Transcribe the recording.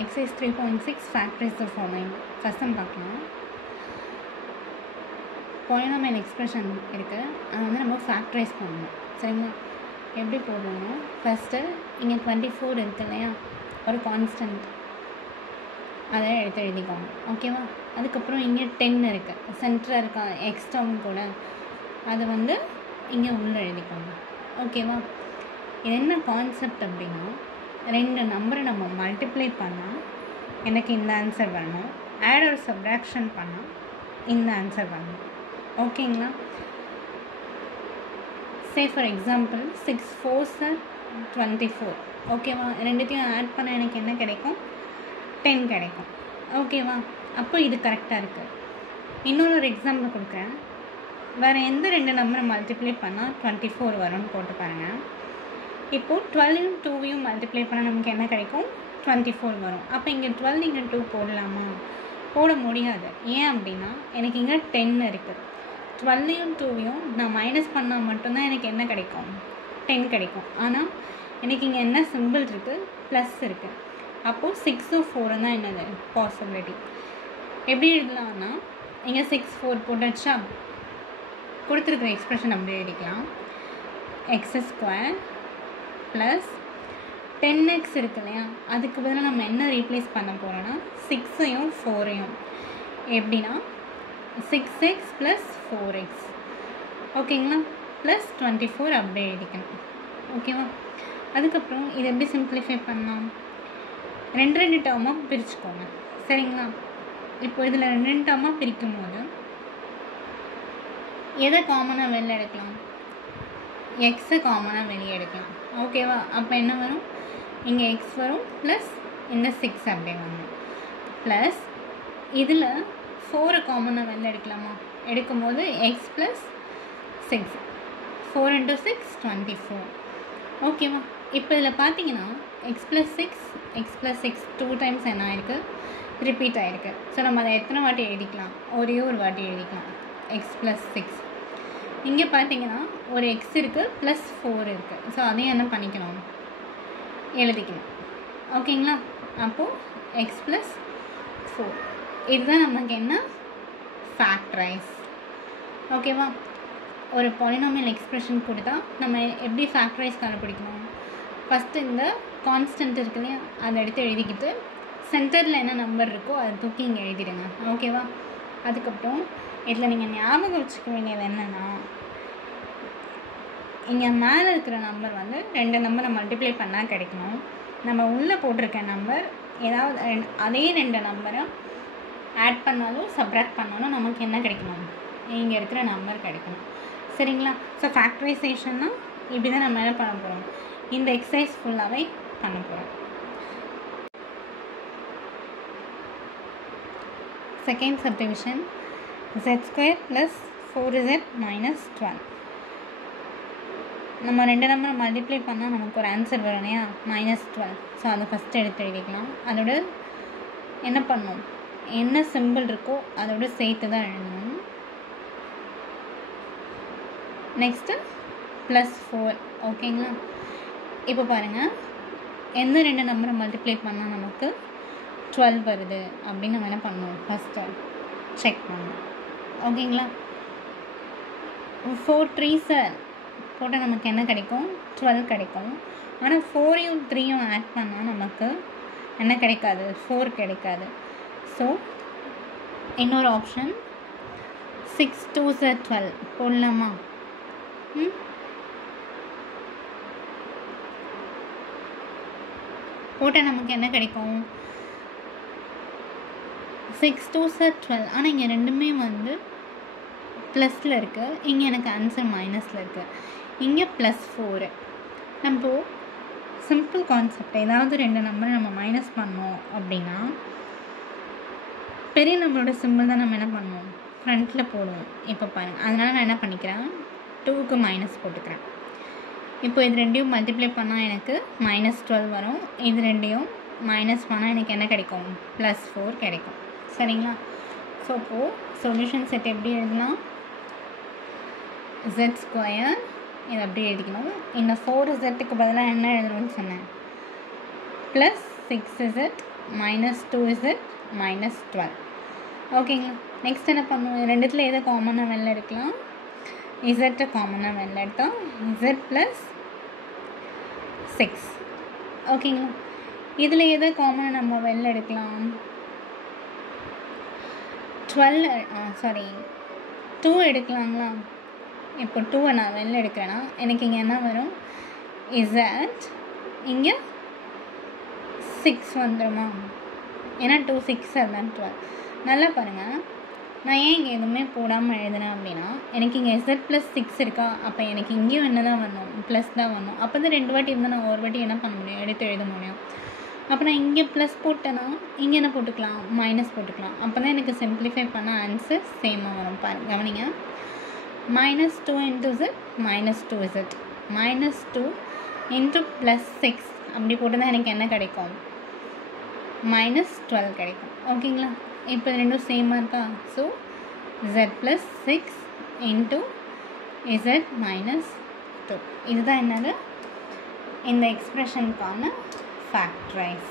exercise 3.6 factorize the following. First நம்ம பார்க்கலாம். polynomial expression இருக்குது, அதை வந்து நம்ம factorize பண்ணணும். சரிங்களா? எப்படி போடணும்னா ஃபஸ்ட்டு இங்கே 24 இருக்குது இல்லையா, ஒரு கான்ஸ்டன்ட், அதை எடுத்து எழுதிக்கோங்க. ஓகேவா? அதுக்கப்புறம் இங்கே 10 இருக்குது, சென்டராக இருக்கா எக்ஸ் டேர்ம் கூட, அது வந்து இங்கே உள்ளே எழுதிக்கோங்க. ஓகேவா? இது என்ன கான்செப்ட் அப்படின்னா, ரெண்டு நம்பரை நம்ம மல்டிப்ளை பண்ணால் எனக்கு இந்த ஆன்சர் வரணும், ஆட் ஒரு சப்ராக்ஷன் பண்ணால் இந்த ஆன்சர் வரணும். ஓகேங்களா? Say for example 6 4s are 24. ஓகேவா? ரெண்டுத்தையும் ஆட் பண்ண எனக்கு என்ன கிடைக்கும்? 10 கிடைக்கும். ஓகேவா? அப்போ இது கரெக்டாக இருக்குது. இன்னொரு எக்ஸாம்பிள் கொடுக்குறேன். வேறு எந்த ரெண்டு நம்பரை மல்டிப்ளை பண்ணால் 24 வரும்னு போட்டு பாருங்கள். இப்போது 12 2வையும் மல்டிப்ளை பண்ணால் நமக்கு என்ன கிடைக்கும்? 24 வரும். அப்போ இங்கே 12 இங்கே 2 போடலாமா? போட முடியாது. ஏன் அப்படின்னா எனக்கு இங்கே 10 இருக்குது. 12ஐயும் 2வையும் நான் மைனஸ் பண்ணால் மட்டும்தான் எனக்கு என்ன கிடைக்கும்? 10 கிடைக்கும். ஆனால் எனக்கு இங்கே என்ன சிம்பிள் இருக்குது? ப்ளஸ் இருக்குது. அப்போது 6 4 தான் என்னது பாசிபிலிட்டி. எப்படி எழுதலாம்னா, இங்கே 6 4 போட்டாச்சா, கொடுத்துருக்குற எக்ஸ்ப்ரெஷன் அப்படி எழுதிக்கலாம். x² ப்ளஸ் 10x இருக்கு இல்லையா, அதுக்கு பதிலாக நம்ம என்ன ரீப்ளேஸ் பண்ண போகிறோன்னா 6ஐயும் 4ஐயும். எப்படின்னா 6x ப்ளஸ் 4x. ஓகேங்களா? ப்ளஸ் 24 அப்படியே எழுதிக்கணும். ஓகேவா? அதுக்கப்புறம் இது எப்படி சிம்பிளிஃபை பண்ணலாம்? ரெண்டு டேர்மாக பிரிச்சுக்கோங்க. சரிங்களா? இப்போ இதில் ரெண்டு டேர்மாக பிரிக்கும் போது எதை காமனாக வெளில எடுக்கலாம்? எக்ஸை காமனாக வெளியே எடுக்கலாம். ஓகேவா? அப்போ என்ன வரும்? இங்கே எக்ஸ் வரும் ப்ளஸ் இந்த 6 அப்படியே வரும். ப்ளஸ் இதில் 4 காமனாக வெளில எடுக்கலாமா? எடுக்கும்போது எக்ஸ் ப்ளஸ் 6, 4 × 6 24. ஓகேவா? இப்போ இதில் பார்த்தீங்கன்னா X plus 6 X plus 6 2 times என்ன ஆகிருக்கு? ரிப்பீட் ஆகிருக்கு. ஸோ நம்ம அதை எத்தனை வாட்டி எழுதிக்கலாம்? ஒரே ஒரு வாட்டி எழுதிக்கலாம். X plus 6. இங்கே பார்த்தீங்கன்னா ஒரு எக்ஸ் இருக்குது ப்ளஸ் 4 இருக்குது. ஸோ அதையும் என்ன பண்ணிக்கணும்? எழுதிக்கணும். ஓகேங்களா? அப்போது எக்ஸ் ப்ளஸ் 4, இதுதான் நமக்கு என்ன? ஃபேக்டரைஸ். ஓகேவா? ஒரு பாலினாமியல் எக்ஸ்ப்ரெஷன் கொடுத்தா நம்ம எப்படி ஃபேக்டரைஸ் கண்டுபிடிக்கணும்? ஃபஸ்ட்டு இந்த கான்ஸ்டன்ட் இருக்கு இல்லையா, அதை எடுத்து எழுதிக்கிட்டு சென்டரில் என்ன நம்பர் இருக்கோ அதை தூக்கி இங்கே எழுதிடுங்க. ஓகேவா? அதுக்கப்புறம் இதில் நீங்கள் ஞாபகம் வச்சுக்க வேண்டியது என்னென்னா, இங்கே மேலே இருக்கிற நம்பர் வந்து ரெண்டு நம்பரை மல்டிப்ளை பண்ணால் கிடைக்கணும். நம்ம உள்ளே போட்டிருக்க நம்பர் ஏதாவது அதே ரெண்டு நம்பரை ஆட் பண்ணாலும் சப்ராக்ட் பண்ணாலும் நமக்கு என்ன கிடைக்கணும்? இங்கே இருக்கிற நம்பர் கிடைக்கணும். சரிங்களா? ஸோ ஃபேக்டரைசேஷன்னா இப்படி தான் நம்ம என்ன பண்ண போகிறோம்? இந்த எக்ஸசைஸ் ஃபுல்லாகவே பண்ண போகிறோம். Second subdivision, z² + 4z - 12. நம்ம ரெண்டு நம்பரை மல்டிப்ளை பண்ணால் நமக்கு ஒரு ஆன்சர் வரும் இல்லையா, -12. ஸோ அதை ஃபஸ்ட்டு எடுத்து எழுதிக்கலாம். அதோட என்ன பண்ணணும்? என்ன சிம்பிள் இருக்கோ அதோட சேர்த்து தான் எழுதணும். நெக்ஸ்ட்டு +4. ஓகேங்களா? இப்போ பாருங்கள், எந்த ரெண்டு நம்பரை மல்டிப்ளை பண்ணால் நமக்கு 12 வருது அப்படின்னு நம்ம என்ன பண்ணணும்? ஃபஸ்ட்டு செக் பண்ணணும். ஓகேங்களா? 4 3s போட்டால் நமக்கு என்ன கிடைக்கும்? 12 கிடைக்கும். ஆனால் 4ஐயும் 3யும் ஆட் பண்ணால் நமக்கு என்ன கிடைக்காது? 4 கிடைக்காது. ஸோ இன்னொரு ஆப்ஷன் 6 2s are 12 போடலாமா? போட்டால் நமக்கு என்ன கிடைக்கும்? 6 2s are 12. ஆனால் இங்கே ரெண்டுமே வந்து ப்ளஸில் இருக்குது, இங்கே எனக்கு ஆன்சர் மைனஸில் இருக்குது. இங்கே +4. நம்ம சிம்பிள் கான்செப்ட், ஏதாவது ரெண்டு நம்பரை நம்ம மைனஸ் பண்ணோம் அப்படின்னா பெரிய நம்பரோட சிம்பிள் தான் நம்ம என்ன பண்ணுவோம்? ஃப்ரண்ட்டில் போடுவோம். இப்போ பாருங்கள், அதனால் நான் என்ன பண்ணிக்கிறேன்? 2க்கு மைனஸ் போட்டுக்கிறேன். இப்போ இது ரெண்டையும் மல்டிப்ளை பண்ணால் எனக்கு -12 வரும். இது ரெண்டையும் மைனஸ் பண்ணால் எனக்கு என்ன கிடைக்கும்? +4 கிடைக்கும். சரிங்களா? ஸோ இப்போது சொல்யூஷன் செட் எப்படி எழுதலாம்? z² இதை அப்படியே எழுதிக்கணும். இந்த 4zக்கு பதிலாக என்ன எழுதணும்னு சொன்னேன்? Plus 6z minus 2z minus 12. ஓகேங்களா? நெக்ஸ்ட் என்ன பண்ணுவோம்? ரெண்டுத்தில் எதை காமனாக வெளில எடுக்கலாம்? இசட்டை காமனாக வெளில எடுத்தோம். Z plus 6. ஓகேங்களா? இதில் எதை காமனாக நம்ம வெளில எடுக்கலாம்? 2 எடுக்கலாங்களா? இப்போ 2 நான் வெளில எடுக்கிறேன்னா எனக்கு இங்கே என்ன வரும்? இசட் இங்கே 6 வந்துடுமா? ஏன்னா 2 6 தான் 12. நல்லா பாருங்கள், நான் ஏன் இங்கே எதுவுமே போடாமல் எழுதினேன் அப்படின்னா, எனக்கு இங்கே இசட் ப்ளஸ் 6 இருக்கா, அப்போ எனக்கு இங்கேயும் என்ன தான் வரணும்? ப்ளஸ் தான் வரணும். அப்போ தான் 2 வாட்டி இருந்தால் நான் ஒரு வாட்டி என்ன பண்ண முடியும்? எடுத்து எழுத முடியும். அப்போ நான் இங்கே ப்ளஸ் போட்டேன்னா இங்கே என்ன போட்டுக்கலாம்? மைனஸ் போட்டுக்கலாம். அப்போ தான் எனக்கு சிம்பிளிஃபை பண்ண ஆன்சர் சேமாக வரும். கவனிங்க, minus 2 into z minus 2z minus 2 into plus 6 அப்படி போட்டு தான் எனக்கு என்ன கிடைக்கும்? மைனஸ் 12 கிடைக்கும். ஓகேங்களா? இப்போ ரெண்டும் சேமாக இருக்கா? So z plus 6 into z minus 2. இதுதான் என்னது? இந்த எக்ஸ்ப்ரெஷனுக்கான ஃபேக்டரைஸ்.